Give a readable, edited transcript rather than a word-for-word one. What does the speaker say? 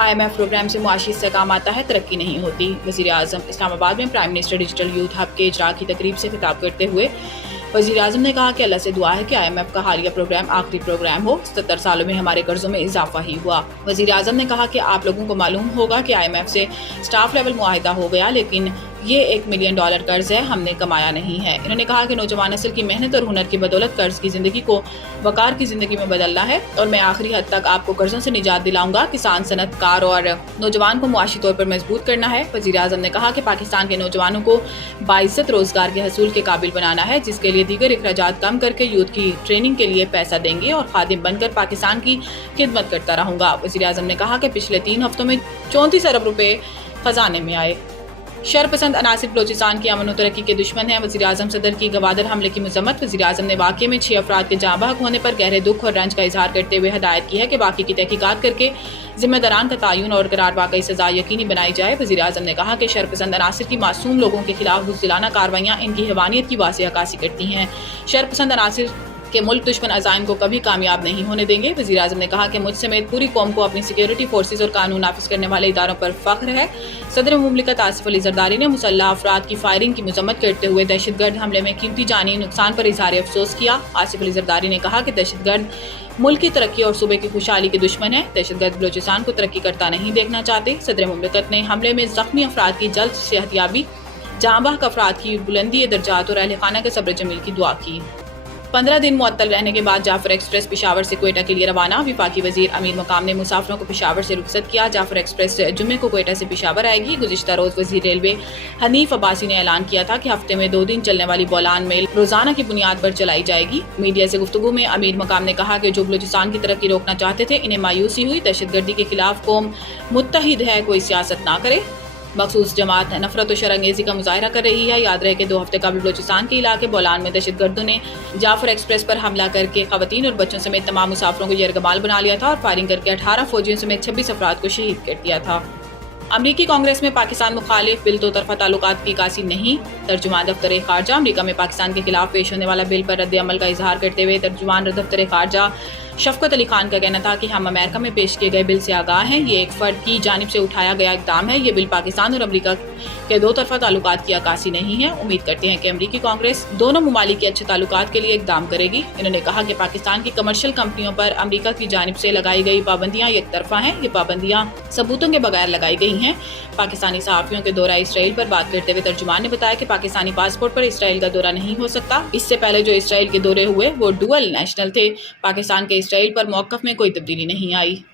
IMF programme से मुआशी इस्तेहकाम आता है, तरक्की नहीं होती। वज़ीर-ए-आज़म इस्लामाबाद में prime minister digital youth hub के इजरा की तकरीब से खिताब करते हुए वज़ीर-ए-आज़म ने कहा कि अल्लाह से दुआ है कि IMF का हालिया प्रोग्राम आखिरी प्रोग्राम हो। 77 सालों में हमारे कर्जों में इजाफा ही हुआ। वज़ीर-ए-आज़म ने कहा कि आप लोगों को मालूम होगा कि IMF से स्टाफ लेवल मुआहिदा हो गया, लेकिन ये $1 मिलियन कर्ज है, हमने कमाया नहीं है। इन्होंने कहा कि नौजवान नस्ल की मेहनत और हुनर की बदौलत कर्ज की जिंदगी को वकार की जिंदगी में बदलना है और मैं आखिरी हद तक आपको कर्जों से निजात दिलाऊंगा। किसान, सनतकार और नौजवान को मुआशी तौर पर मजबूत करना है। वज़ीर-ए-आज़म ने कहा कि पाकिस्तान के नौजवानों को बाइज्जत रोजगार के हसूल के काबिल बनाना है, जिसके लिए दीगर अखराजात कम करके यूथ की ट्रेनिंग के लिए पैसा देंगे और खादिम बनकर पाकिस्तान की खिदमत करता रहूंगा। वज़ीर-ए-आज़म ने कहा कि पिछले 3 हफ्तों में 34 अरब रुपए खजाने में आए। शरपसंद अनासिर बलोचिस्तान की अमन और तरक्की के दुश्मन हैं। वज़ीर-ए-आज़म सदर की गवादर हमले की मजम्मत। वज़ीर-ए-आज़म ने वाक़े में 6 अफराद के जाँ बहक होने पर गहरे दुख और रंज का इजहार करते हुए हदायत की है कि वाक़े की तहकीकात करके जिम्मेदारान का तयन और करार वाकई सजा यकीनी बनाई जाए। वज़ीर-ए-आज़म ने कहा कि शरपसंद अनासिर की मासूम लोगों के खिलाफ बुज़दिलाना कार्रवाइयाँ इनकी हैवानियत की वाज़ेह अक्कासी करती हैं। शरपसंद अनासिर के मुल्क दुश्मन अज़ाइम को कभी कामयाब नहीं होने देंगे। वज़ीर-ए-आज़म ने कहा कि मुझ समेत पूरी कौम को अपनी सिक्योरिटी फोर्सेज और कानून नाफिज करने वाले इदारों पर फख्र है। सदर मुमलिकत आसिफ अली जरदारी ने मुसल्लह अफराद की फायरिंग की मजम्मत करते हुए दहशतगर्द हमले में कीमती जानी नुकसान पर इजहार अफसोस किया। आसिफ अली जरदारी ने कहा कि दहशतगर्द मुल्क की तरक्की और सूबे की खुशहाली के दुश्मन है। दहशतगर्द बलोचिस्तान को तरक्की करता नहीं देखना चाहते। सदर मुमलिकत ने हमले में जख्मी अफराद की जल्द सेहतयाबी, जाँ बहक अफराद की बुलंदी दर्जात और अहल खाना के सब्र जमील की दुआ की। 15 दिन मुअत्तल रहने के बाद जाफर एक्सप्रेस पेशावर से क्वेटा के लिए रवाना। वफाकी वजीर अमीर मकाम ने मुसाफिरों को पेशावर से रुखसत किया। जाफर एक्सप्रेस जुम्मे को क्वेटा से पेशावर आएगी। गुज़िश्ता रोज़ वजीर रेलवे हनीफ अब्बासी ने ऐलान किया था कि हफ्ते में 2 दिन चलने वाली बोलान मेल रोजाना की बुनियाद पर चलाई जाएगी। मीडिया से गुफ्तगू में अमीर मकाम ने कहा कि जो बलूचिस्तान की तरक्की रोकना चाहते थे, इन्हें मायूसी हुई। दहशतगर्दी के खिलाफ कौम मुत्तहिद है, कोई सियासत ना करे। मखसूस जमात नफरत और शरंगेजी का मुजाहरा कर रही है। याद रहे कि 2 हफ्ते कबल बलूचिस्तान के इलाके बोलान में दहशतगर्दों ने जाफर एक्सप्रेस पर हमला करके खवातीन और बच्चों समेत तमाम मुसाफिरों को यरगमाल बना लिया था और फायरिंग करके 18 फौजियों समेत 26 अफराद को शहीद कर दिया था। अमरीकी कांग्रेस में पाकिस्तान मुखालिफ बिल दो तरफा ताल्लुकात की कासी नहीं। तर्जुमान दफ्तर खारजा अमरीका में पाकिस्तान के खिलाफ पेश होने वाला बिल पर रद्द अमल का इजहार करते हुए तर्जुमान दफ्तर खारजा शफकत अली खान का कहना था कि हम अमेरिका में पेश किए गए बिल से आगाह हैं। ये एक फर्द की जानिब से उठाया गया इकदाम है। ये बिल पाकिस्तान और अमरीका के 2 तरफा ताल्लुकात की अक्कासी नहीं है। उम्मीद करते हैं कि अमरीकी कांग्रेस दोनों ममालिक के अच्छे ताल्लुकात के लिए इकदाम करेगी। इन्होंने कहा कि पाकिस्तान की कमर्शियल कंपनियों पर अमरीका की जानिब से लगाई गई पाबंदियां एक तरफा हैं। ये पाबंदियां सबूतों के बगैर लगाई गई हैं। पाकिस्तानी सहाफ़ियों के दौरा इसराइल पर बात करते हुए तर्जुमान ने बताया कि पाकिस्तानी पासपोर्ट पर इसराइल का दौरा नहीं हो सकता। इससे पहले जो इसराइल के दौरे हुए वो डुअल नेशनल थे। पाकिस्तान के इसराइल पर मौक़िफ़ में कोई तब्दीली नहीं आई।